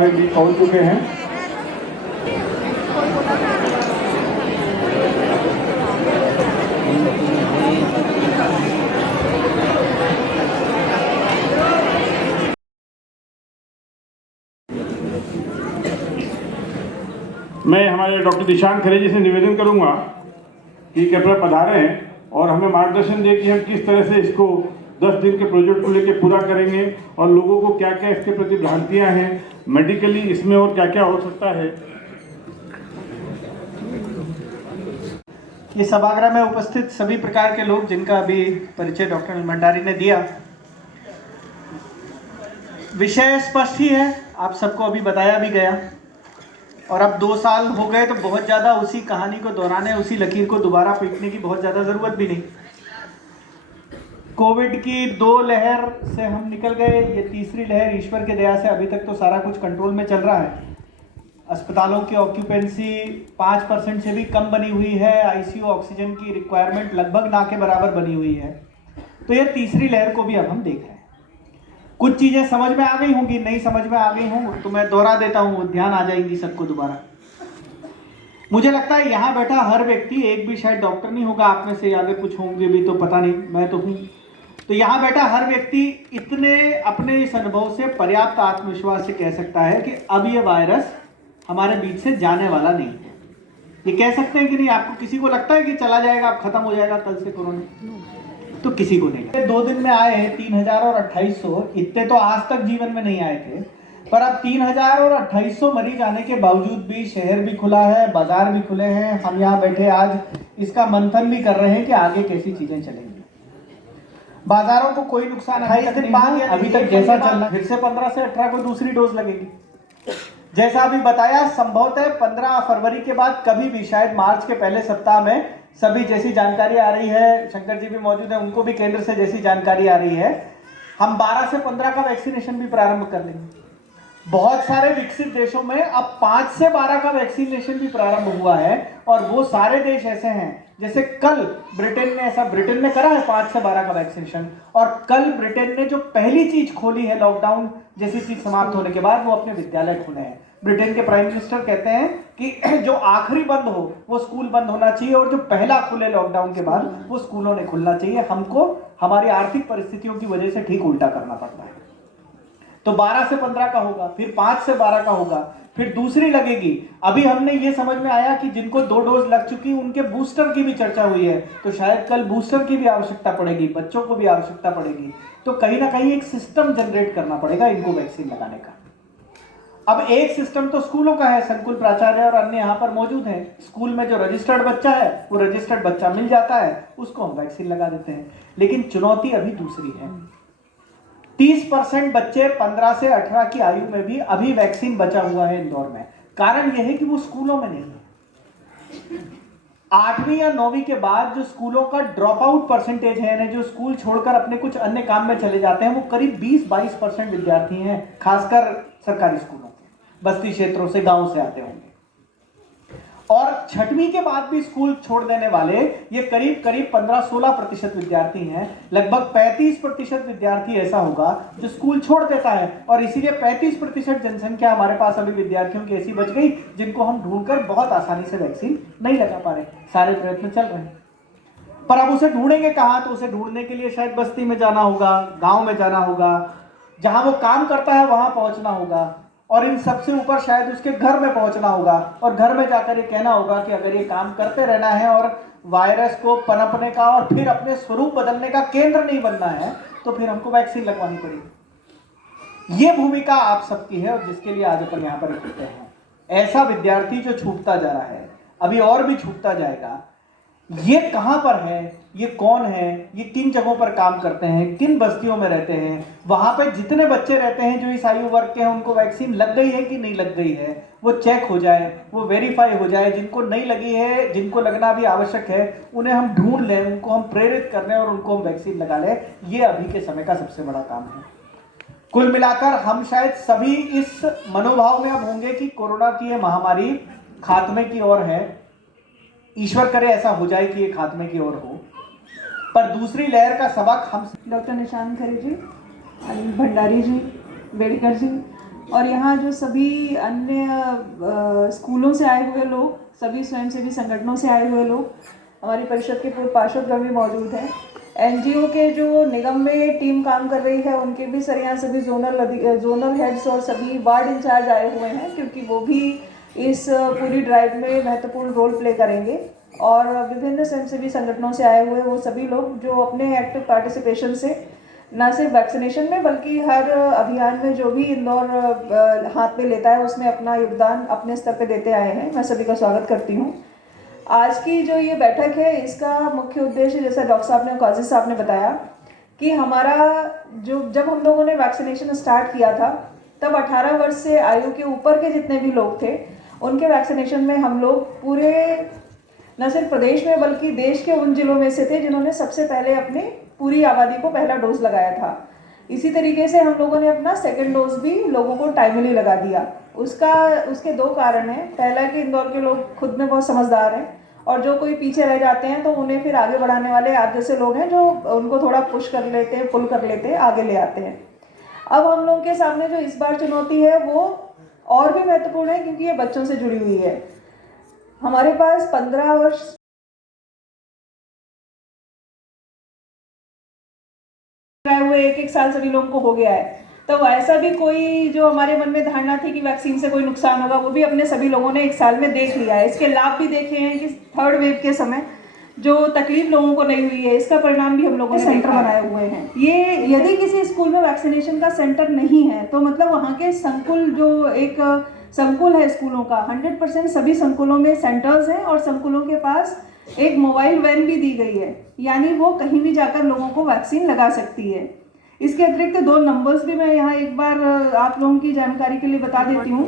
हमारे बीच पहुंच चुके हैं। मैं हमारे डॉक्टर दिशांत खरे जी से निवेदन करूंगा कि कृपया पधारें और हमें मार्गदर्शन दें कि हम किस तरह से इसको 10 दिन के प्रोजेक्ट को लेकर पूरा करेंगे और लोगों को क्या क्या इसके प्रति भ्रांतियां हैं, मेडिकली इसमें और क्या क्या हो सकता है। ये सभागृह में उपस्थित सभी प्रकार के लोग जिनका अभी परिचय डॉक्टर भंडारी ने दिया, विषय स्पष्ट ही है, आप सबको अभी बताया भी गया। और अब 2 साल हो गए तो बहुत ज़्यादा उसी कहानी को दोहराने, उसी लकीर को दोबारा पीटने की बहुत ज़्यादा ज़रूरत भी नहीं। कोविड की 2 लहर से हम निकल गए, ये तीसरी लहर ईश्वर के दया से अभी तक तो सारा कुछ कंट्रोल में चल रहा है। अस्पतालों की ऑक्यूपेंसी 5% से भी कम बनी हुई है, आईसीयू ऑक्सीजन की रिक्वायरमेंट लगभग ना के बराबर बनी हुई है। तो ये तीसरी लहर को भी अब हम देख रहे हैं। कुछ चीज़ें समझ में आ गई होंगी, नहीं समझ में आ गई होंगी तो मैं दोहरा देता हूँ, ध्यान आ जाएगी सबको दोबारा। मुझे लगता है यहाँ बैठा हर व्यक्ति, एक भी शायद डॉक्टर नहीं होगा आप में से, आगे कुछ होंगे भी तो पता नहीं, मैं तो हूँ। तो यहाँ बैठा हर व्यक्ति इतने अपने इस अनुभव से पर्याप्त आत्मविश्वास से कह सकता है कि अब ये वायरस हमारे बीच से जाने वाला नहीं है। ये कह सकते हैं कि नहीं? आपको किसी को लगता है कि चला जाएगा, अब खत्म हो जाएगा कल से कोरोना? तो किसी को नहीं। 2 दिन में आए हैं 3000 और 2800, इतने तो आज तक जीवन में नहीं आए थे। पर अब 3000 और 2800 मरीज आने के बावजूद भी शहर भी खुला है, बाजार भी खुले हैं। हम यहाँ बैठे आज इसका मंथन भी कर रहे हैं कि आगे कैसी चीजें चलेंगी। बाजारों को कोई नुकसान 28 दिन बाद अभी तक जैसा चल रहा है, फिर से 15 से 18 को दूसरी डोज लगेगी। जैसा अभी बताया, संभवतः 15 फरवरी के बाद कभी भी, शायद मार्च के पहले सप्ताह में, सभी जैसी जानकारी आ रही है, शंकर जी भी मौजूद है, उनको भी केंद्र से जैसी जानकारी आ रही है, हम 12 से 15 का वैक्सीनेशन भी प्रारंभ कर लेंगे। बहुत सारे विकसित देशों में अब 5 से 12 का वैक्सीनेशन भी प्रारंभ हुआ है। और वो सारे देश ऐसे हैं, जैसे कल ब्रिटेन ने करा है 5 से 12 का वैक्सीनेशन। और कल ब्रिटेन ने जो पहली चीज खोली है लॉकडाउन जैसी चीज समाप्त होने के बाद, वो अपने विद्यालय खोले हैं। ब्रिटेन के प्राइम मिनिस्टर कहते हैं कि जो आखिरी बंद हो वो स्कूल बंद होना चाहिए, और जो पहला खुले लॉकडाउन के बाद वो स्कूलों ने खुलना चाहिए। हमको हमारी आर्थिक परिस्थितियों की वजह से ठीक उल्टा करना पड़ता है। तो 12 से 15 का होगा, फिर 5 से 12 का होगा, फिर दूसरी लगेगी। अभी हमने ये समझ में आया कि जिनको 2 डोज लग चुकी, उनके बूस्टर की भी चर्चा हुई है, तो शायद कल बूस्टर की भी आवश्यकता पड़ेगी, बच्चों को भी आवश्यकता पड़ेगी। तो कहीं ना कहीं एक सिस्टम जनरेट करना पड़ेगा इनको वैक्सीन लगाने का। अब एक सिस्टम तो स्कूलों का है, संकुल प्राचार्य और अन्य यहाँ पर मौजूद हैं। स्कूल में जो रजिस्टर्ड बच्चा है, वो रजिस्टर्ड बच्चा मिल जाता है, उसको हम वैक्सीन लगा देते हैं। लेकिन चुनौती अभी दूसरी है। 30% बच्चे 15 से 18 की आयु में भी अभी वैक्सीन बचा हुआ है इंदौर में। कारण यह है कि वो स्कूलों में नहीं है। 8वीं या 9वीं के बाद जो स्कूलों का ड्रॉप आउट परसेंटेज है, यानी जो स्कूल छोड़कर अपने कुछ अन्य काम में चले जाते हैं, वो करीब 20-22% विद्यार्थी हैं, खासकर सरकारी स्कूलों के, बस्ती क्षेत्रों से, गांव से आते होंगे। और 6वीं के बाद भी स्कूल छोड़ देने वाले ये करीब 15-16% विद्यार्थी हैं। लगभग 35% विद्यार्थी ऐसा होगा जो स्कूल छोड़ देता है। और इसीलिए 35% जनसंख्या हमारे पास अभी विद्यार्थियों की ऐसी बच गई जिनको हम ढूंढकर बहुत आसानी से वैक्सीन नहीं लगा पा रहे। सारे प्रयत्न चल रहे हैं, पर अब उसे ढूंढेंगे कहां? तो उसे ढूंढने के लिए शायद बस्ती में जाना होगा, गांव में जाना होगा, जहां वो काम करता है वहां पहुंचना होगा, और इन सबसे ऊपर शायद उसके घर में पहुंचना होगा। और घर में जाकर ये कहना होगा कि अगर ये काम करते रहना है और वायरस को पनपने का और फिर अपने स्वरूप बदलने का केंद्र नहीं बनना है, तो फिर हमको वैक्सीन लगवानी पड़ेगी। ये भूमिका आप सबकी है, और जिसके लिए आज अपन यहाँ पर इकट्ठे हैं। ऐसा विद्यार्थी जो छूटता जा रहा है, अभी और भी छूटता जाएगा, ये कहां पर है, ये कौन है, ये किन जगहों पर काम करते हैं, किन बस्तियों में रहते हैं, वहां पे जितने बच्चे रहते हैं जो इस आयु वर्ग के हैं, उनको वैक्सीन लग गई है कि नहीं लग गई है, वो चेक हो जाए, वो वेरीफाई हो जाए। जिनको नहीं लगी है, जिनको लगना भी आवश्यक है, उन्हें हम ढूंढ लें, उनको हम प्रेरित कर लें और उनको हम वैक्सीन लगा लें। ये अभी के समय का सबसे बड़ा काम है। कुल मिलाकर हम शायद सभी इस मनोभाव में अब होंगे कि कोरोना की यह महामारी खात्मे की ओर है। ईश्वर करे ऐसा हो जाए कि ये खात्मे की ओर हो। पर दूसरी लहर का सबक हम डॉक्टर निशांत खरे जी, अनिल भंडारी जी, बेड़कर जी, और यहाँ जो सभी अन्य स्कूलों से आए हुए लोग, सभी स्वयंसेवी संगठनों से आए हुए लोग, हमारी परिषद के पूर्व पार्षदगण भी मौजूद हैं। एनजीओ के जो निगम में टीम काम कर रही है उनके भी सर यहाँ सभी जोनल हेड्स और सभी वार्ड इंचार्ज आए हुए हैं, क्योंकि वो भी इस पूरी ड्राइव में महत्वपूर्ण रोल प्ले करेंगे। और विभिन्न स्वयंसेवी संगठनों से आए हुए वो सभी लोग जो अपने एक्टिव पार्टिसिपेशन से न सिर्फ वैक्सीनेशन में बल्कि हर अभियान में जो भी इंदौर हाथ में लेता है उसमें अपना योगदान अपने स्तर पे देते आए हैं। मैं सभी का स्वागत करती हूँ। आज की जो ये बैठक है इसका मुख्य उद्देश्य, जैसा डॉक्टर साहब ने, काजी साहब ने बताया कि हमारा जब हम लोगों ने वैक्सीनेशन स्टार्ट किया था तब 18 वर्ष से आयु के ऊपर के जितने भी लोग थे उनके वैक्सीनेशन में हम लोग पूरे न सिर्फ प्रदेश में बल्कि देश के उन जिलों में से थे जिन्होंने सबसे पहले अपनी पूरी आबादी को पहला डोज लगाया था। इसी तरीके से हम लोगों ने अपना सेकंड डोज भी लोगों को टाइमली लगा दिया। उसके दो कारण हैं। पहला कि इंदौर के लोग खुद में बहुत समझदार हैं और जो कोई पीछे रह जाते हैं तो उन्हें फिर आगे बढ़ाने वाले आप जैसे लोग हैं जो उनको थोड़ा पुश कर लेते हैं, पुल कर लेते हैं, आगे ले आते हैं। अब हम लोगों के सामने जो इस बार चुनौती है वो और भी महत्वपूर्ण है क्योंकि ये बच्चों से जुड़ी हुई है। हमारे पास 15 वर्ष हुए एक साल सभी लोगों को हो गया है, तो ऐसा भी कोई जो हमारे मन में धारणा थी कि वैक्सीन से कोई नुकसान होगा वो भी अपने सभी लोगों ने एक साल में देख लिया है। इसके लाभ भी देखे हैं कि थर्ड वेव के समय जो तकलीफ लोगों को नहीं हुई है इसका परिणाम भी हम लोगों ने सेंटर बनाए हुए हैं। ये यदि किसी स्कूल में वैक्सीनेशन का सेंटर नहीं है तो मतलब वहाँ के संकुल जो एक संकुल है स्कूलों का 100% सभी संकुलों में सेंटर्स हैं और संकुलों के पास एक मोबाइल वैन भी दी गई है, यानी वो कहीं भी जाकर लोगों को वैक्सीन लगा सकती है। इसके अतिरिक्त 2 नंबर्स भी मैं यहाँ एक बार आप लोगों की जानकारी के लिए बता देती हूँ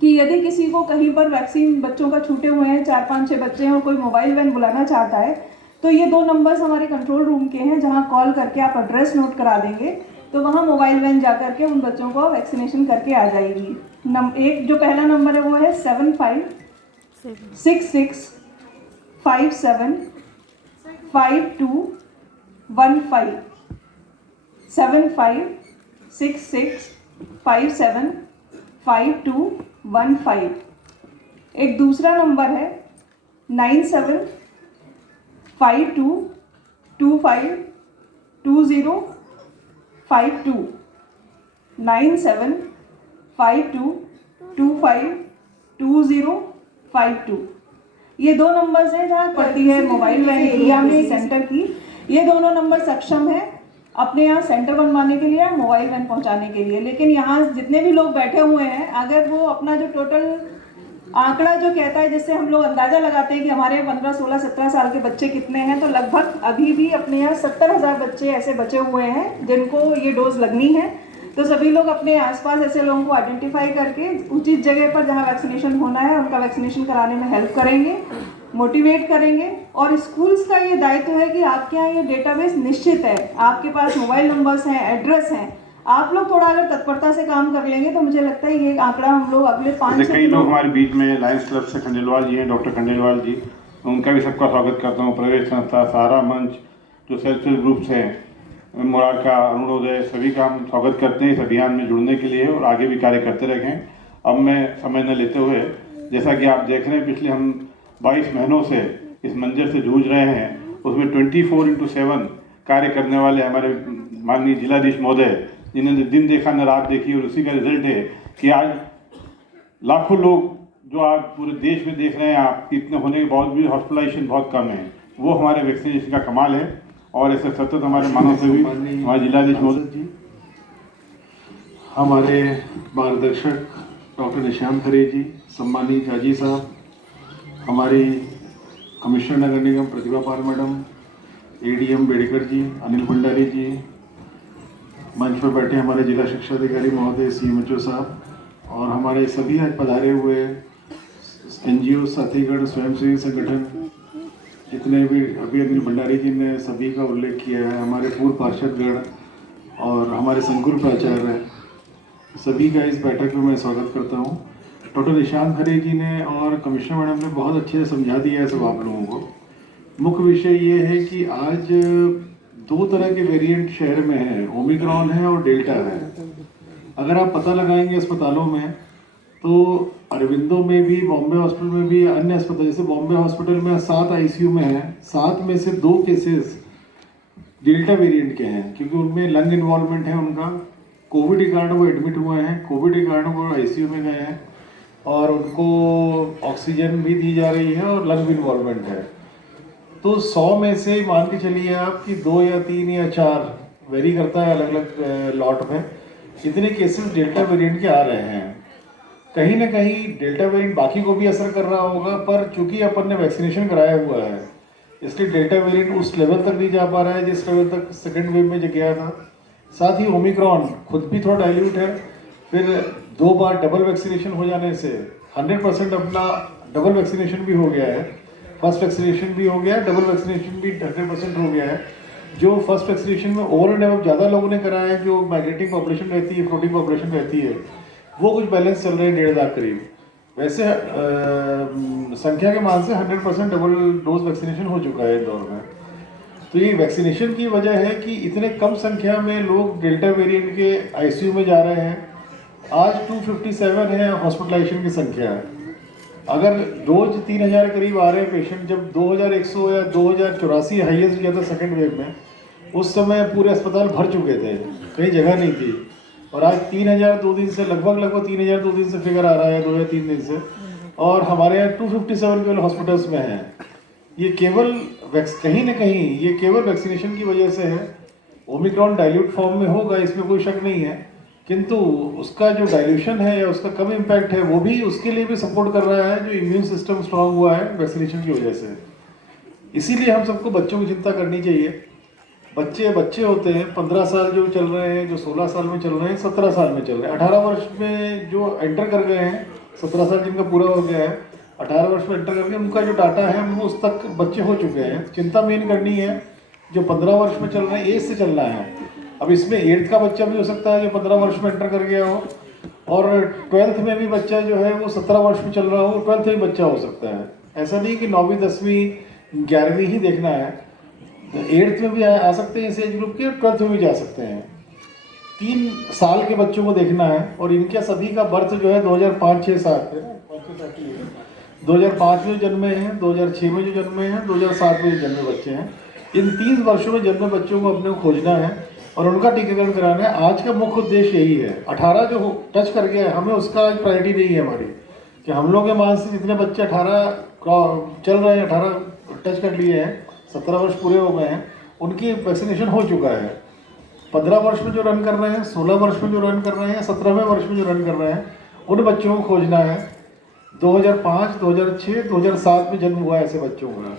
कि यदि किसी को कहीं पर वैक्सीन बच्चों का छूटे हुए हैं, 4, 5, 6 बच्चे हैं और कोई मोबाइल वैन बुलाना चाहता है तो ये 2 नंबर्स हमारे कंट्रोल रूम के हैं जहाँ कॉल करके आप एड्रेस नोट करा देंगे तो वहाँ मोबाइल वैन जा करके उन बच्चों को वैक्सीनेशन करके आ जाएगी। एक जो पहला नंबर है वो है 7566575215 7566575215। एक दूसरा नंबर है 9752252052 9752252052। ये 2 नंबर्स हैं जहाँ पड़ती है मोबाइल वैन एरिया में सेंटर की। ये दोनों नंबर सक्षम है अपने यहाँ सेंटर बनवाने के लिए, मोबाइल वैन पहुँचाने के लिए। लेकिन यहाँ जितने भी लोग बैठे हुए हैं अगर वो अपना जो टोटल आंकड़ा जो कहता है जिससे हम लोग अंदाज़ा लगाते हैं कि हमारे 15, 16, 17 साल के बच्चे कितने हैं, तो लगभग अभी भी अपने यहाँ 70,000 बच्चे ऐसे बचे हुए हैं जिनको ये डोज लगनी है। तो सभी लोग अपने आसपास ऐसे लोगों को आइडेंटिफाई करके उचित जगह पर जहाँ वैक्सीनेशन होना है उनका वैक्सीनेशन कराने में हेल्प करेंगे, मोटिवेट करेंगे। और स्कूल्स का ये दायित्व है कि आपके यहाँ ये डेटाबेस निश्चित है, आपके पास मोबाइल नंबर्स हैं, एड्रेस हैं, आप लोग थोड़ा अगर तत्परता से काम कर लेंगे तो मुझे लगता है ये आंकड़ा हम लोग अगले 5 कई लोग हमारे बीच में लायंस क्लब से खंडेलवाल जी हैं, डॉक्टर खंडेलवाल जी, उनका भी सबका स्वागत करता हूँ। प्रवेश संस्था, सहारा मंच, जो सेल्फ हेल्प ग्रुप्स हैं, मोरारका, अरुणोदय, सभी का हम स्वागत करते हैं इस अभियान में जुड़ने के लिए और आगे भी कार्य करते रहें। अब मैं समय न लेते हुए, जैसा कि आप देख रहे हैं पिछले हम 22 महीनों से इस मंजर से जूझ रहे हैं, उसमें 24x7 कार्य करने वाले हमारे माननीय जिलाधीश महोदय जिन्होंने दिन देखा न रात देखी, और उसी का रिजल्ट है कि आज लाखों लोग जो आज पूरे देश में देख रहे हैं आप, इतने होने के बावजूद भी हॉस्पिटलाइजेशन बहुत कम है, वो हमारे वैक्सीनेशन का कमाल है। और ऐसे सतत हमारे मानव सेवी हमारे जिलाधीश महोदय जी, हमारे मार्गदर्शक डॉक्टर निशांत खरे जी, सम्मानित काजी साहब, हमारी कमिश्नर नगर निगम प्रतिभा पाल मैडम, एडीएम बेड़ेकर जी, अनिल भंडारी जी, मंच पर बैठे हमारे जिला शिक्षा अधिकारी महोदय सीएमएचओ साहब, और हमारे सभी आज पधारे हुए एनजीओ साथीगण, स्वयंसेवी संगठन, जितने भी अभी अनिल भंडारी जी ने सभी का उल्लेख किया है, हमारे पूर्व पार्षदगण और हमारे संकुल प्राचार्य, सभी का इस बैठक में मैं स्वागत करता हूँ। डॉक्टर निशांत खरे जी ने और कमिश्नर मैडम ने बहुत अच्छे से समझा दिया है सब आप लोगों को। मुख्य विषय ये है कि आज 2 तरह के वेरिएंट शहर में हैं, ओमिक्रॉन है और डेल्टा है। अगर आप पता लगाएंगे अस्पतालों में तो अरविंदो में भी, बॉम्बे हॉस्पिटल में भी, अन्य अस्पताल जैसे बॉम्बे हॉस्पिटल में 7 आईसीयू में हैं, 7 में से 2 केसेस डेल्टा वेरिएंट के हैं, क्योंकि उनमें लंग इन्वॉल्वमेंट है उनका। कोविड के कारण वो एडमिट हुए हैं, कोविड के कारण वो आईसीयू में गए हैं और उनको ऑक्सीजन भी दी जा रही है और लंग भी इन्वॉल्वमेंट है। तो 100 में से मान के चलिए आप कि 2 या 3 या 4 वेरी करता है अलग अलग लॉट में, इतने केसेस डेल्टा वेरिएंट के आ रहे हैं। कहीं ना कहीं डेल्टा वेरिएंट बाकी को भी असर कर रहा होगा, पर चूंकि अपन ने वैक्सीनेशन कराया हुआ है इसलिए डेल्टा वेरिएंट उस लेवल तक नहीं जा पा रहा है जिस लेवल तक सेकेंड वेव में गया था। साथ ही ओमिक्रॉन खुद भी थोड़ा डाइल्यूट है, फिर 2 बार डबल वैक्सीनेशन हो जाने से 100% अपना डबल वैक्सीनेशन भी हो गया है, फर्स्ट वैक्सीनेशन भी हो गया है, डबल वैक्सीनेशन भी 100% हो गया है। जो फर्स्ट वैक्सीनेशन में ओवर एंड अबव ज़्यादा लोगों ने कराया है, जो माइग्रेटिंग पॉपुलेशन रहती है, फ्लोटिंग पॉपुलेशन रहती है, वो कुछ बैलेंस चल रहे हैं 1.5 लाख करीब। वैसे संख्या के मान से 100% डबल डोज वैक्सीनेशन हो चुका है इंदौर में। तो ये वैक्सीनेशन की वजह है कि इतने कम संख्या में लोग डेल्टा वेरिएंट के आईसीयू में जा रहे हैं। आज 257 है हॉस्पिटलाइजेशन की संख्या। अगर रोज 3000 करीब आ रहे हैं पेशेंट, जब 2100 या 2084 हाईएस्ट गया था सेकेंड वेव में, उस समय पूरे अस्पताल भर चुके थे, कहीं जगह नहीं थी। और आज 3000 2 दिन से लगभग 3000 2 दिन से फिगर आ रहा है, 2 या 3 दिन से, और हमारे यहाँ 257 केवल हॉस्पिटल्स में हैं। ये केवल कहीं ना कहीं ये केवल वैक्सीनेशन की वजह से है। ओमिक्रॉन डाइल्यूट फॉर्म में होगा, इसमें कोई शक नहीं है, किंतु उसका जो डाइल्यूशन है या उसका कम इम्पैक्ट है वो भी उसके लिए भी सपोर्ट कर रहा है, जो इम्यून सिस्टम स्ट्रांग हुआ है वैक्सीनेशन की वजह से। इसीलिए हम सबको बच्चों की चिंता करनी चाहिए। बच्चे होते हैं 15 साल जो चल रहे हैं, जो 16 साल में चल रहे हैं, 17 साल में चल रहे हैं, 18 वर्ष में जो एंटर कर गए हैं, 17 साल जिनका पूरा हो गया है, 18 वर्ष में एंटर करके उनका जो डाटा है वो उस तक बच्चे हो चुके हैं। चिंता मेन करनी है जो 15 वर्ष में चल रहे हैं, एज से चलना है। अब इसमें 8th का बच्चा भी हो सकता है जो 15 वर्ष में एंटर कर गया हो, और 12th में भी बच्चा जो है वो 17 वर्ष में चल रहा हो, 12th में भी बच्चा हो सकता है। ऐसा नहीं कि 9वीं 10वीं 11वीं ही देखना है, 8th में भी आ सकते हैं इस एज ग्रुप के, 12th में भी जा सकते हैं। 3 साल के बच्चों को देखना है, और इनके सभी का बर्थ जो है 2005, 6, 7 है ना, 2005 में जन्मे हैं, 2006 में जो जन्मे हैं, 2007 में जो जन्मे बच्चे हैं। इन 3 वर्षों में जन्मे बच्चों को अपने को खोजना है और उनका टीकाकरण कराना है। आज का मुख्य उद्देश्य यही है। 18 जो टच कर गया है, हमें उसका आज प्रायोरिटी नहीं है हमारी, कि हम लोग के मान से जितने बच्चे 18 चल रहे हैं, 18 टच कर लिए हैं, 17 वर्ष पूरे हो गए हैं, उनकी वैक्सीनेशन हो चुका है। 15 वर्ष में जो रन कर रहे हैं, 16 वर्ष में जो रन कर रहे हैं, 17वें वर्ष में जो रन कर रहे हैं, उन बच्चों को खोजना है। 2005, 2006, 2007 में जन्म हुआ है ऐसे बच्चों का।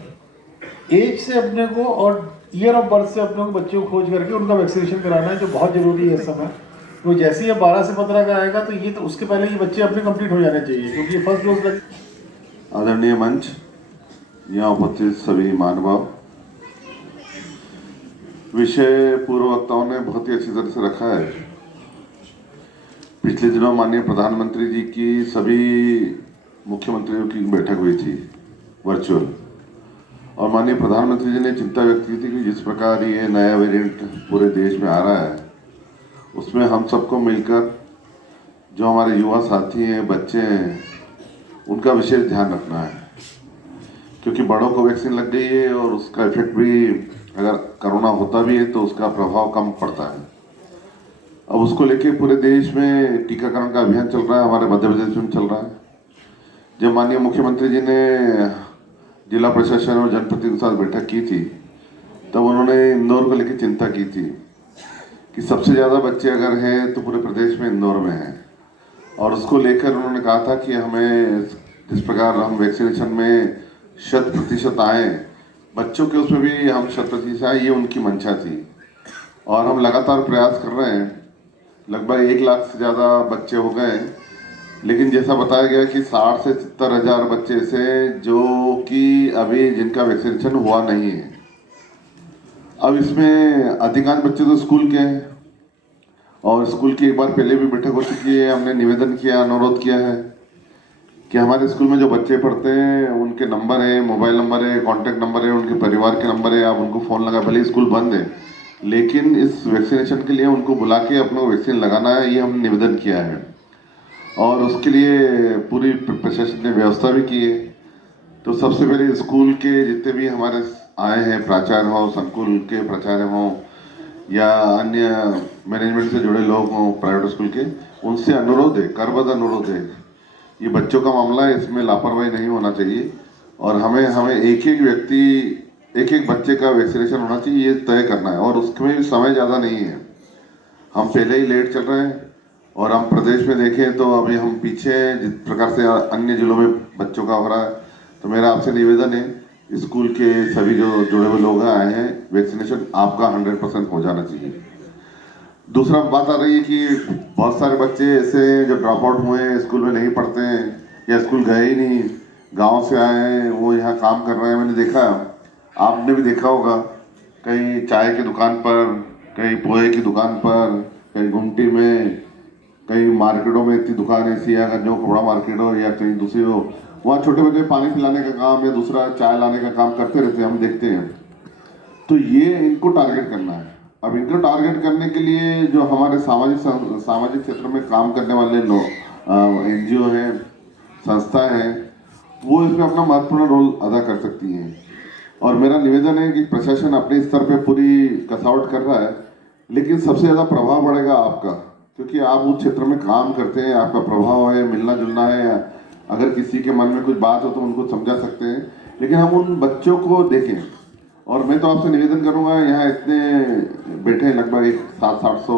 एज से अपने को और ईयर ऑफ बर्थ से अपने को बच्चों को खोज करके उनका वैक्सीनेशन कराना है, जो बहुत ज़रूरी है इस समय। तो जैसे ही 12 से 15 का आएगा तो ये तो उसके पहले ये बच्चे अपने कंप्लीट हो जाने चाहिए, क्योंकि फर्स्ट डोज। आदरणीय मंच, यहाँ उपस्थित सभी महानुभाव, विषय पूर्व वक्ताओं ने बहुत ही अच्छी तरह से रखा है। पिछले दिनों माननीय प्रधानमंत्री जी की सभी मुख्यमंत्रियों की बैठक हुई थी वर्चुअल, और माननीय प्रधानमंत्री जी ने चिंता व्यक्त की थी कि जिस प्रकार ये नया वेरिएंट पूरे देश में आ रहा है, उसमें हम सबको मिलकर जो हमारे युवा साथी हैं, बच्चे हैं, उनका विशेष ध्यान रखना है, क्योंकि बड़ों को वैक्सीन लग गई है और उसका इफेक्ट भी, अगर कोरोना होता भी है तो उसका प्रभाव कम पड़ता है। अब उसको लेके पूरे देश में टीकाकरण का अभियान चल रहा है, हमारे मध्य प्रदेश में चल रहा है। जब माननीय मुख्यमंत्री जी ने जिला प्रशासन और जनप्रतिनिधियों के साथ बैठक की थी, तब उन्होंने इंदौर को लेकर चिंता की थी कि सबसे ज़्यादा बच्चे अगर हैं तो पूरे प्रदेश में इंदौर में हैं, और उसको लेकर उन्होंने कहा था कि हमें जिस प्रकार हम वैक्सीनेशन में 100% आए, बच्चों के उसमें भी हम 100% आए, ये उनकी मंशा थी। और हम लगातार प्रयास कर रहे हैं, लगभग 1 लाख से ज़्यादा बच्चे हो गए, लेकिन जैसा बताया गया कि 60 से 70 हज़ार बच्चे ऐसे जो कि अभी जिनका वैक्सीनेशन हुआ नहीं है। अब इसमें अधिकांश बच्चे तो स्कूल के हैं, और स्कूल की एक बार पहले भी बैठक हो चुकी है। हमने निवेदन किया, अनुरोध किया है कि हमारे स्कूल में जो बच्चे पढ़ते हैं उनके नंबर है, मोबाइल नंबर है, कॉन्टैक्ट नंबर है, उनके परिवार के नंबर है, आप उनको फ़ोन लगा, भले स्कूल बंद है लेकिन इस वैक्सीनेशन के लिए उनको बुला के अपना वैक्सीन लगाना है, ये हमने निवेदन किया है और उसके लिए पूरी प्रशासन ने व्यवस्था भी की है। तो सबसे पहले स्कूल के जितने भी हमारे आए हैं प्राचार्य हों, संकुल के प्राचार्य हों या अन्य मैनेजमेंट से जुड़े लोग हों प्राइवेट स्कूल के, उनसे अनुरोध है, करबद्ध अनुरोध है, ये बच्चों का मामला है, इसमें लापरवाही नहीं होना चाहिए और हमें एक एक बच्चे का वैक्सीनेशन होना चाहिए, ये तय करना है और उसमें भी समय ज़्यादा नहीं है। हम पहले ही लेट चल रहे हैं और हम प्रदेश में देखें तो अभी हम पीछे हैं जिस प्रकार से अन्य जिलों में बच्चों का हो रहा है। तो मेरा आपसे निवेदन है, स्कूल के सभी जो जुड़े हुए लोग आए हैं, वैक्सीनेशन आपका 100% हो जाना चाहिए। दूसरा बात आ रही है कि बहुत सारे बच्चे ऐसे हैं जो ड्रॉप आउट हुए हैं, स्कूल में नहीं पढ़ते हैं या स्कूल गए ही नहीं, गांव से आए हैं, वो यहाँ काम कर रहे हैं। मैंने देखा, आपने भी देखा होगा, कहीं चाय की दुकान पर, कहीं पोहे की दुकान पर, कहीं गुमटी में, कहीं मार्केटों में इतनी दुकान ऐसी है, अगर जो कपड़ा मार्केट हो या कहीं दूसरी हो, वहाँ छोटे बच्चे पानी पिलाने का काम या दूसरा चाय लाने का काम करते रहते हैं, हम देखते हैं। तो ये इनको टारगेट करना है। अब इनको टारगेट करने के लिए जो हमारे सामाजिक क्षेत्र में काम करने वाले लोग, NGO हैं, संस्थाएं हैं, वो इसमें अपना महत्वपूर्ण रोल अदा कर सकती हैं। और मेरा निवेदन है कि प्रशासन अपने स्तर पे पूरी कसावट कर रहा है, लेकिन सबसे ज़्यादा प्रभाव बढ़ेगा आपका, क्योंकि आप उस क्षेत्र में काम करते हैं, आपका प्रभाव है, मिलना जुलना है। अगर किसी के मन में कुछ बात हो तो उनको समझा सकते हैं, लेकिन हम उन बच्चों को देखें। और मैं तो आपसे निवेदन करूंगा, यहाँ इतने बैठे हैं, लगभग 700-800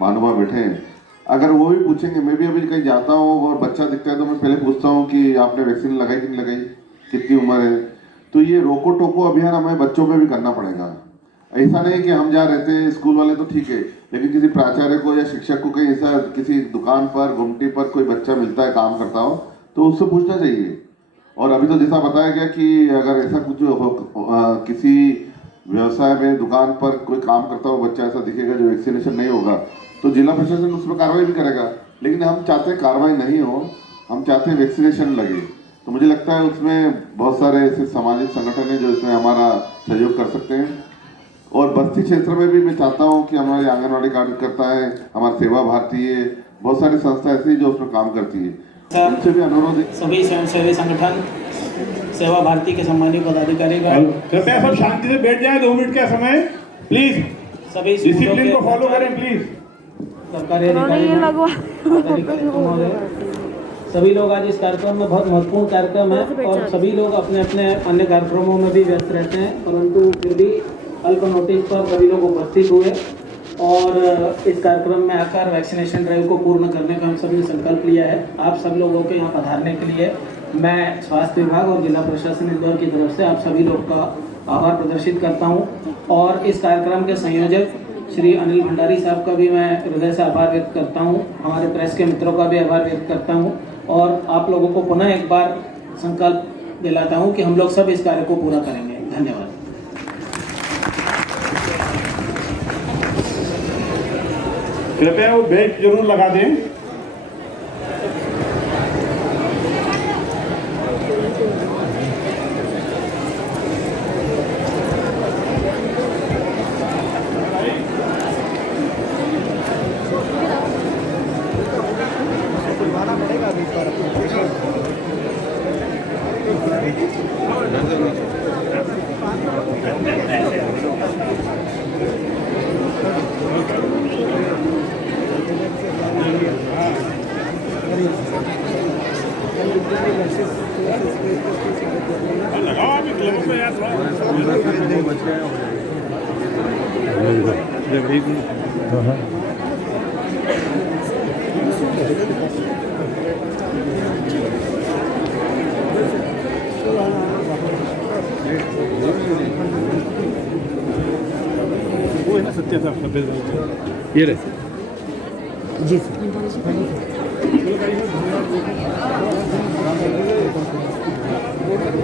महानुभाव बैठे हैं, अगर वो भी पूछेंगे, मैं भी अभी कहीं जाता हूँ और बच्चा दिखता है तो मैं पहले पूछता हूँ कि आपने वैक्सीन लगाई कि नहीं लगाई, कितनी उम्र है। तो ये रोको टोको अभियान हमें बच्चों में भी करना पड़ेगा। ऐसा नहीं कि हम जहाँ रहते हैं स्कूल वाले तो ठीक है, लेकिन किसी प्राचार्य को या शिक्षक को कहीं ऐसा किसी दुकान पर, गुमटी पर कोई बच्चा मिलता है काम करता हो तो उससे पूछना चाहिए। और अभी तो जैसा बताया गया कि अगर ऐसा कुछ किसी व्यवसाय में, दुकान पर कोई काम करता हो बच्चा ऐसा दिखेगा जो वैक्सीनेशन नहीं होगा, तो जिला प्रशासन उस पर कार्रवाई भी करेगा। लेकिन हम चाहते हैं कार्रवाई नहीं हो, हम चाहते हैं वैक्सीनेशन लगे। तो मुझे लगता है उसमें बहुत सारे ऐसे सामाजिक संगठन हैं जो इसमें हमारा सहयोग कर सकते हैं। और बस्ती क्षेत्र में भी मैं चाहता हूँ कि हमारे आंगनवाड़ी कार्यकर्ता है, हमारी सेवा भारती है, बहुत सारी संस्था ऐसी जो उसमें काम करती है, उनसे भी अनुरोध है। सभी स्वयंसेवी संगठन, सेवा भारती के सम्मानित पदाधिकारीगण, कृपया सब शांति से बैठ जाए, 2 मिनट का समय प्लीज, सभी डिसिप्लिन को फॉलो करें प्लीज। सरकारी अधिकारी, सभी लोग आज इस कार्यक्रम में, बहुत महत्वपूर्ण कार्यक्रम है और सभी लोग अपने अपने अन्य कार्यक्रमों में भी व्यस्त रहते हैं, परंतु फिर भी अल्प नोटिस पर सभी लोग उपस्थित हुए और इस कार्यक्रम में आकर वैक्सीनेशन ड्राइव को पूर्ण करने का हम सभी ने संकल्प लिया है। आप सब लोगों के यहाँ पधारने के लिए मैं स्वास्थ्य विभाग और जिला प्रशासन इंदौर की तरफ से आप सभी लोग का आभार प्रदर्शित करता हूँ और इस कार्यक्रम के संयोजक श्री अनिल भंडारी साहब का भी मैं हृदय से आभार व्यक्त करता हूँ, हमारे प्रेस के मित्रों का भी आभार व्यक्त करता हूँ और आप लोगों को पुनः एक बार संकल्प दिलाता हूँ कि हम लोग सब इस कार्य को पूरा करेंगे। धन्यवाद। कृपया वो बेल्ट जरूर लगा दें। वो है ना सत्य साहब, ये रहे जी सर।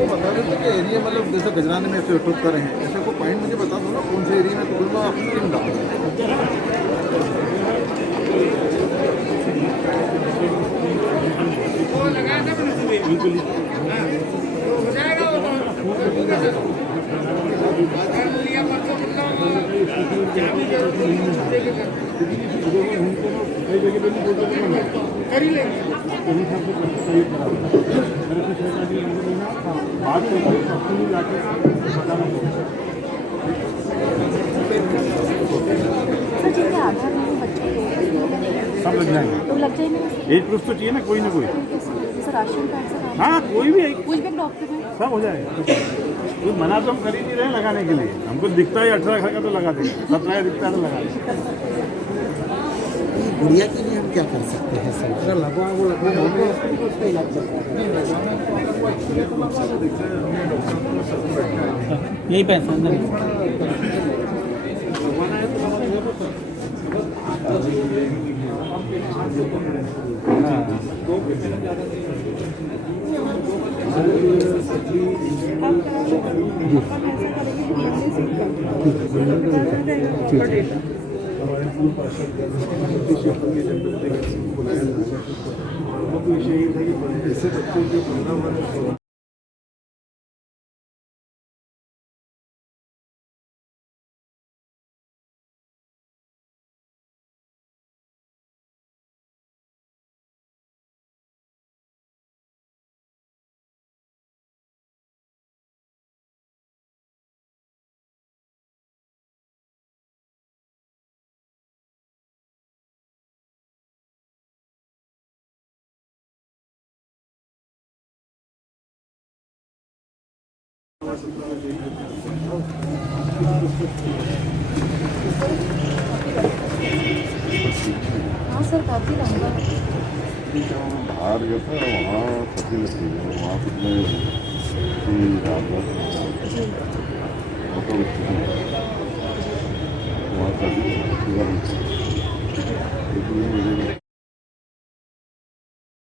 बता रहे थे कि एरिया मतलब जैसे गजराने में ऐसे कर रहे हैं, ऐसे को पॉइंट मुझे बता दो ना कौन से एरिया में, तो अपनी टीम डाल कई जगह पे नहीं बोलते थे मना कर ही लेंगे कहीं सब से पहले करा मेरे से सोचा कि बात करके सबको लाके बताना पड़ेगा। सर जिनके आधार नहीं बच्चों के सब लग जाएंगे तो लग जाएंगे एज प्रूफ तो चाहिए ना कोई ना कोई। जैसे राशन कार्ड से हाँ कोई भी कुछ भी डॉक्यूमेंट सब हो जाएगा। कोई मना तो हम कर ही नहीं रहे लगाने के लिए। हमको दिखता है 18 का तो लगा देंगे, 17 दिखता है तो लगा देंगे। गुड़िया के लिए हम क्या कर सकते हैं सर? अगर लगवा वो लगवा उसका इलाज चलता है। यही पैसा अंदर ऐसे बच्चों के 15 वर्ष हाँ सर काफ़ी लंबा बाहर गया था वहाँ सब्जी लगती है वहाँ कुछ मैं वहाँ सब्जी